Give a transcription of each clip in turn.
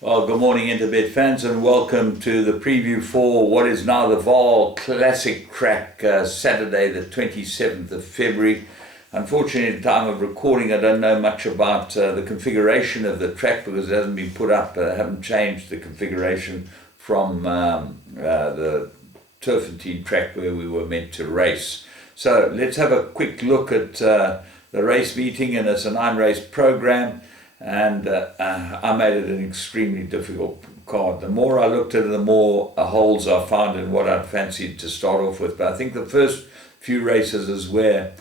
Well, good morning, Interbet fans, and welcome to the preview for what is now the Vaal Classic track, Saturday, the 27th of February. Unfortunately, at the time of recording, I don't know much about the configuration of the track because it hasn't been put up. I haven't changed the configuration from the Turfentine track where we were meant to race. So let's have a quick look at the race meeting, and it's a 9-race program. And I made it an extremely difficult card. The more I looked at it, the more holes I found in what I'd fancied to start off with. But I think the first few races is where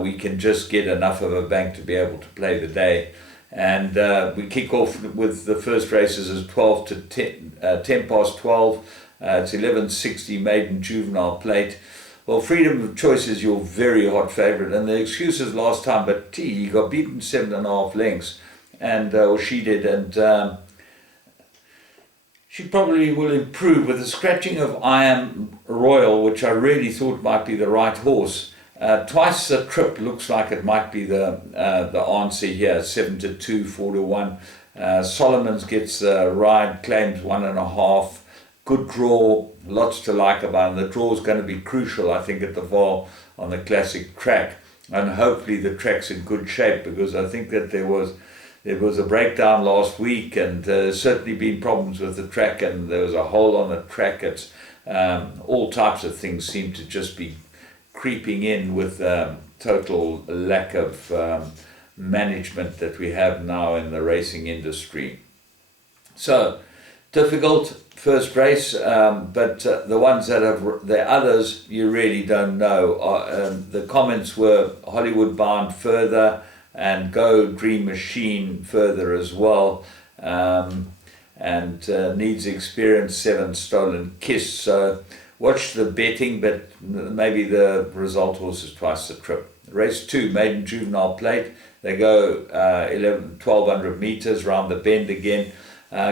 we can just get enough of a bank to be able to play the day. And we kick off with the first races as 12 to 10 past 12. It's 11:60 maiden juvenile plate. Well, Freedom of Choice is your very hot favourite, and the excuses last time, but he got beaten 7.5 lengths. Or she did, and she probably will improve with the scratching of I Am Royal, which I really thought might be the right horse. Twice the Trip looks like it might be the answer here. 7 to 2, 4 to 1. Solomons gets the ride, claims 1.5. Good draw, lots to like about, and the draw is going to be crucial, I think, at the Vaal on the classic track, and hopefully the track's in good shape, because I think that there was a breakdown last week, and certainly been problems with the track, and there was a hole on the track. It's all types of things seem to just be creeping in with total lack of management that we have now in the racing industry. So difficult first race, but the ones that have the others you really don't know. The comments were Hollywood Bound further, and Go Dream Machine further as well, and Needs Experience 7 Stolen Kiss. So watch the betting, but maybe the result horse is Twice the Trip. Race 2, maiden juvenile plate. They go 1,200 meters round the bend again.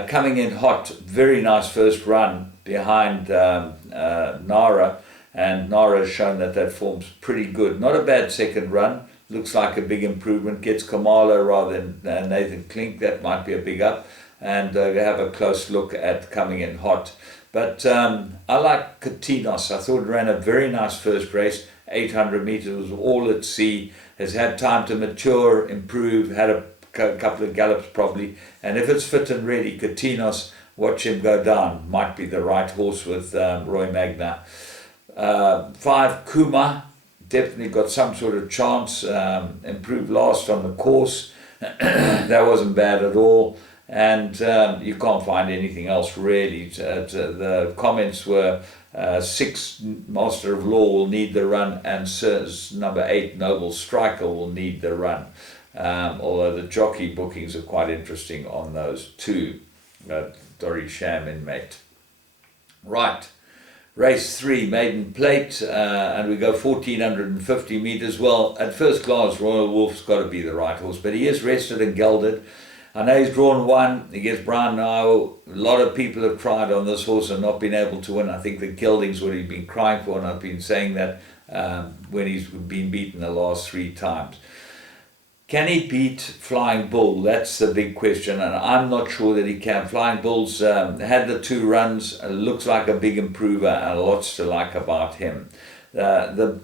Coming in hot, very nice first run behind Nara, and Nara has shown that form's pretty good. Not a bad second run. Looks like a big improvement. Gets Kamala rather than Nathan Klink. That might be a big up. And have a close look at Coming in Hot. But I like Katinos. I thought it ran a very nice first race. 800 meters was all at sea. Has had time to mature, improve, had a couple of gallops probably. And if it's fit and ready, Katinos, watch him go down. Might be the right horse with Roy Magna. 5, Kuma. Definitely got some sort of chance, improved last on the course. That wasn't bad at all, and you can't find anything else really. The comments were 6, Master of Law will need the run, and number 8, Noble Striker will need the run, although the jockey bookings are quite interesting on those two. Dory Sham inmate. Right. Race 3, maiden plate, and we go 1,450 meters. Well, at first glance, Royal Wolf's got to be the right horse, but he is rested and gelded. I know he's drawn 1. He gets Brown now. A lot of people have tried on this horse and not been able to win. I think the gelding's what he's been crying for, and I've been saying that when he's been beaten the last 3 times. Can he beat Flying Bull? That's the big question, and I'm not sure that he can. Flying Bull's had the 2 runs, looks like a big improver, and lots to like about him. The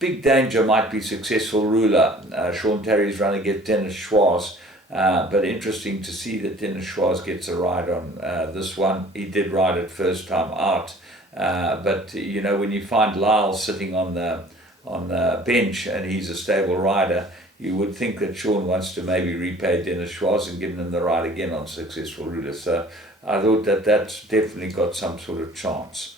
big danger might be Successful Ruler. Sean Terry's run against Dennis Schwarz, but interesting to see that Dennis Schwarz gets a ride on this one. He did ride it first time out, but you know, when you find Lyle sitting on the bench and he's a stable rider, you would think that Sean wants to maybe repay Dennis Schwarz and give him the ride again on Successful Ruler. So I thought that that's definitely got some sort of chance.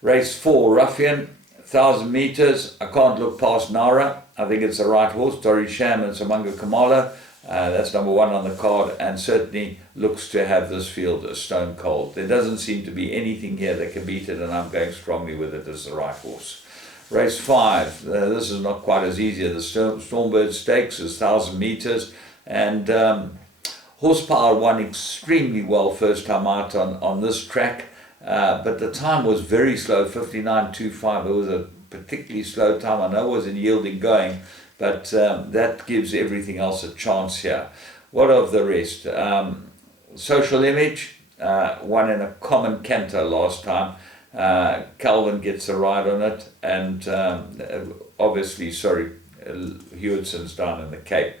Race 4, Ruffian, 1,000 meters. I can't look past Nara. I think it's the right horse. Dory Sham and Samunga Kamala. That's number 1 on the card, and certainly looks to have this field a stone cold. There doesn't seem to be anything here that can beat it, and I'm going strongly with it as the right horse. Race 5, this is not quite as easy. The Stormbird Stakes is 1,000 meters, and Horsepower won extremely well first time out on this track, but the time was very slow, 59.25. It was a particularly slow time. I know it wasn't yielding going, but that gives everything else a chance here. What of the rest? Social Image won in a common canter last time. Calvin gets a ride on it, and obviously, Hewittson's down in the Cape.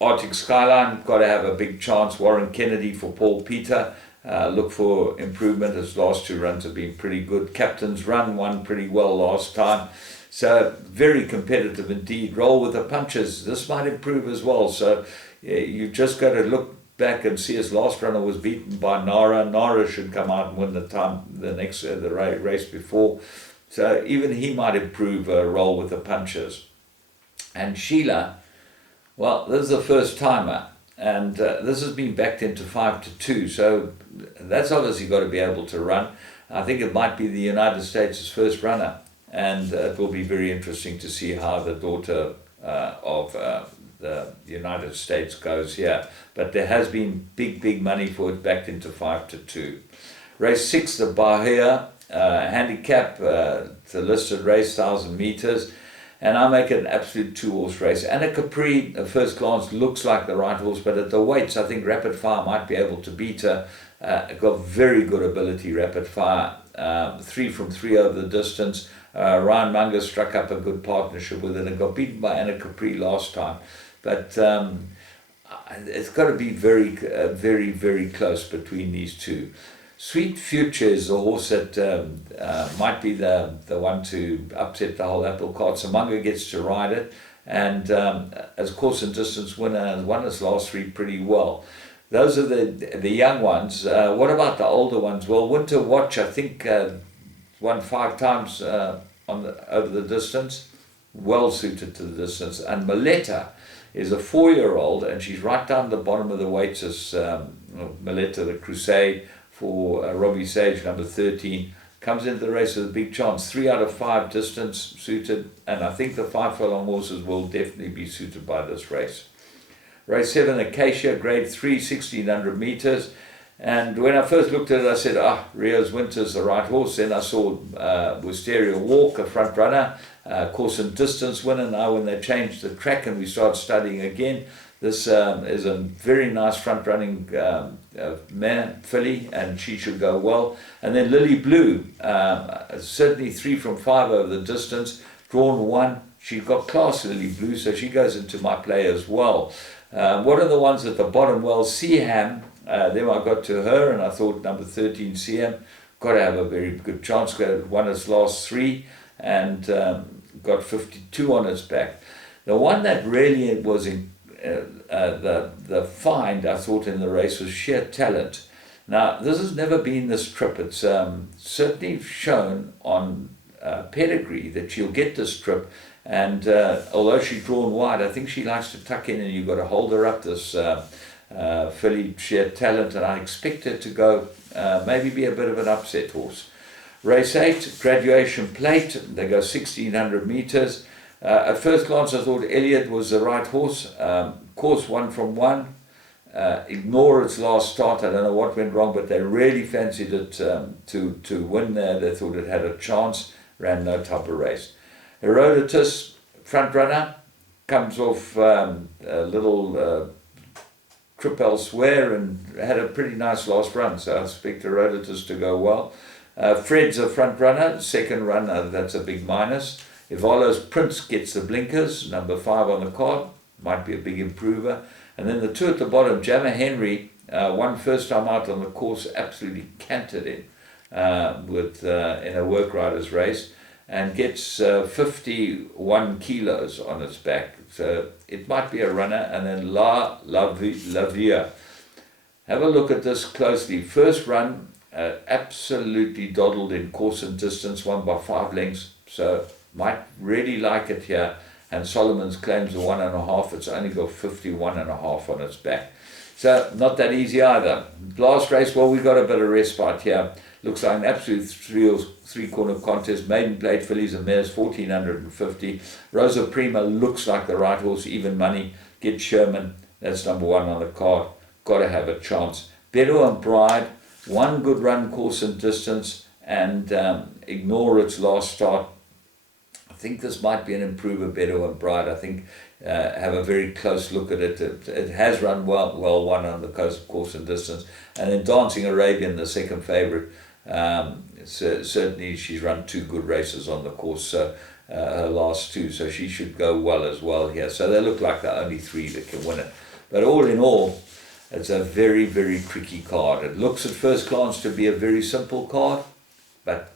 Arctic Skyline, got to have a big chance. Warren Kennedy for Paul Peter. Look for improvement. His last 2 runs have been pretty good. Captain's Run won pretty well last time. So very competitive indeed. Roll with the Punches. This might improve as well. So you just got to look back and see his last runner was beaten by Nara. Nara should come out and win the race before. So even he might improve. Roll with the Punches. And Sheila, well, this is the first timer. And this has been backed into 5-2, so that's obviously got to be able to run. I think it might be the United States' first runner, and it will be very interesting to see how the daughter of the United States goes here. But there has been big money for it backed into 5-2. Race 6, the Bahia handicap, it's a listed race, 1,000 meters. And I make it an absolute 2-horse race. And a Capri, at first glance, looks like the right horse, but at the weights, I think Rapid Fire might be able to beat her. Got very good ability, Rapid Fire. 3 from 3 over the distance. Ryan Munger struck up a good partnership with it and got beaten by Anna Capri last time. But it's got to be very close between these two. Sweet Future is the horse that might be the one to upset the whole apple cart. So Munger gets to ride it, and as course and distance winner, won his last 3 pretty well. Those are the young ones. What about the older ones? Well, Winter Watch, I think, won 5 times over the distance, well suited to the distance. And Maletta is a 4-year-old, and she's right down the bottom of the weights as Maletta, the Crusade, for Robbie Sage, number 13, comes into the race with a big chance. 3 out of 5 distance suited, and I think the 5 furlong horses will definitely be suited by this race. Race 7, Acacia, grade 3, 1,600 meters. And when I first looked at it, I said, Rio's Winter's the right horse. Then I saw Wisteria Walk, a front runner, course and distance winner. Now when they changed the track and we started studying again, this is a very nice front-running mare, filly, and she should go well. And then Lily Blue, certainly 3 from 5 over the distance, drawn 1. She's got class, Lily Blue, so she goes into my play as well. What are the ones at the bottom? Well, Seaham, then I got to her, and I thought number 13, Seaham, got to have a very good chance. Won its last 3 and got 52 on its back. The one that really was in the find, I thought, in the race was Sheer Talent. Now, this has never been this trip. It's certainly shown on pedigree that she'll get this trip. And although she's drawn wide, I think she likes to tuck in, and you've got to hold her up, this filly Sheer Talent. And I expect her to go, maybe be a bit of an upset horse. Race 8, Graduation Plate. They go 1,600 meters. At first glance, I thought Elliott was the right horse. Course 1 from 1. Ignore its last start. I don't know what went wrong, but they really fancied it to win there. They thought it had a chance. Ran no type of race. Herodotus, front runner, comes off a little trip elsewhere and had a pretty nice last run. So I expect Herodotus to go well. Fred's a front runner, second runner, that's a big minus. Ivalo's Prince gets the blinkers, number 5 on the card, might be a big improver. And then the 2 at the bottom, Jammer Henry, won first time out on the course, absolutely cantered in in a work riders race, and gets 51 kilos on its back. So it might be a runner. And then La Via. Have a look at this closely. First run, absolutely doddled in course and distance, won by 5 lengths. So might really like it here. And Solomon's claims a 1.5. It's only got 51.5 on its back. So not that easy either. Last race, well, we got a bit of respite here. Looks like an absolute three-corner contest. Maiden Plate fillies and mares, 1,450. Rosa Prima looks like the right horse, even money. Get Sherman, that's number 1 on the card. Got to have a chance. Bedouin and Bride, 1 good run, course and distance, and ignore its last start. I think this might be an improver, Bedouin and Bride. I think have a very close look at it. It has run well won on the course and distance. And then Dancing Arabian, the second favourite, certainly she's run 2 good races on the course, so her last 2, so she should go well as well here. So they look like the only 3 that can win it. But all in all, it's a very, very tricky card. It looks at first glance to be a very simple card, but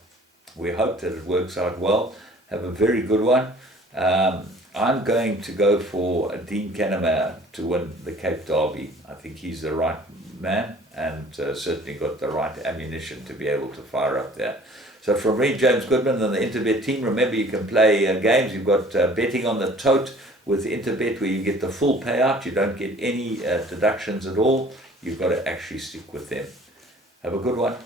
we hope that it works out well. Have a very good one. I'm going to go for Dean Kennemer to win the Cape Derby. I think he's the right man, and certainly got the right ammunition to be able to fire up there. So from me, James Goodman and the Interbet team, remember you can play games. You've got betting on the tote with Interbet, where you get the full payout. You don't get any deductions at all. You've got to actually stick with them. Have a good one.